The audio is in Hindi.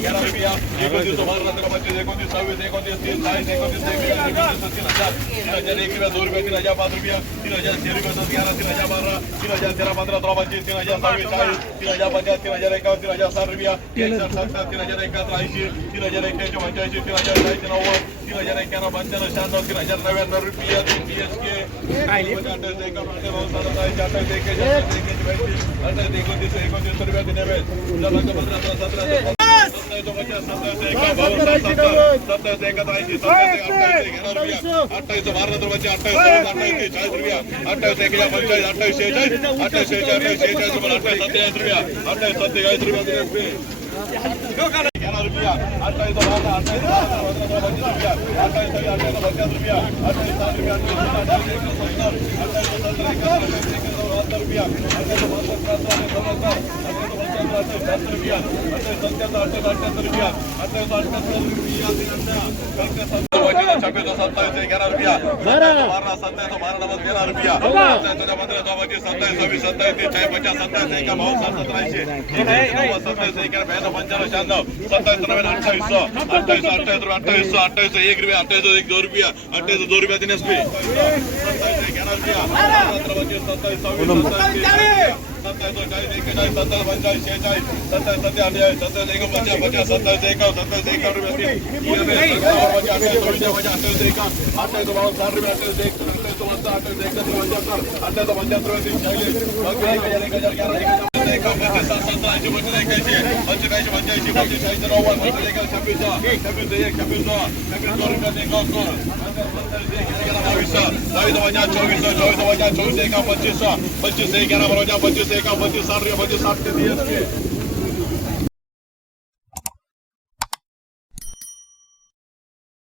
एकोणतीस बारा सतरा एकोणतीस सव्वीस एकोणतीस तीस चाळीस एकोणतीस एकोणतीस तीन हजार तीन हजार एक रुपया. दोन रुपया तीन हजार पाच रुपया तीन हजार छह रुपया दस ग्यारह तीन हजार बारह तीन हजार तेरह पंद्रह सोलह पच्चीस तीन हजार सव्वीस चाळीस तीन हजार पचास तीन हजार एकावन्न तीन हजार साठ रुपया एक हजार सत्तर तीन हजार एकाहत्तर ऐंशी तीन हजार एक्क्याऐंशी पंच्याऐंशी तीन हजार शहाऐंशी नव्वद तीन हजार एक्क्याण्णव पंच्याण्णव शहाण्णव तीन हजार नव्याण्णव रुपया तीन बी एच के अठ्ठावीस एकोणतीस एकोणतीस रुपया तीन पंधरा सतरा सतरा सत्तावीस पचास सत्तावीस एकावन्न सत्तावीस एकाहत्तर ऐंशी सत्तावीस अठ्ठावीस अठ्ठावीस बारा रुपये अठ्ठावीस अठ्ठावीस चाळीस रुपया अठ्ठावीस एक पंचाळीस अठ्ठावीस शेहेचाळीस अठ्ठावीस शेहेचाळीस अठ्ठावीस शेहेचाळीस रुपये अठ्ठावीस सत्तेचाळीस रुपया अठ्ठावीस सत्तेचाळीस रुपया रुपया अट्ठाईस सौ बारह अट्ठाईस सौ पंद्रह रुपया अट्ठाईस सौ अट्ठाईस पचास रुपया अट्ठाईस सात रुपया अट्ठाईस सत्तर अट्ठाईस सत्तर रुपया रुपया छब्बीस सत्ताईस ग्यारह रुपया सत्ताईस तेरह रुपया पंद्रह सौ पच्चीस सत्ताईस छब्बीस सत्ताईस तीस पचास सत्ताईस एक सत्ताईस एक सत्ताईस सौ सौ एक रुपया एक दो रुपया दो रुपया तीन एसपी सत्ताईस ग्यारह रुपया सतरा पच्चीस सत्ताईस सव्वीस सत्ताईस एक पचास रुपये एक एक एक ग्यारह एक हज़ार सात सत्तर ऐंशी पंचवीस एक्याऐंशी पंचेचाळीस पंच्याऐंशी पंचवीस चाळीस नव्वद छब्बीस छब्बीस एक छब्बीस छब्बीस दोन रुपये एक बावीस पचास चोवीस चोवीस पचास चोवीस एका पंचवीस एक ग्यारह बरोबर पच्चीस एका पंचवीस साठ पंचवीस साठ ते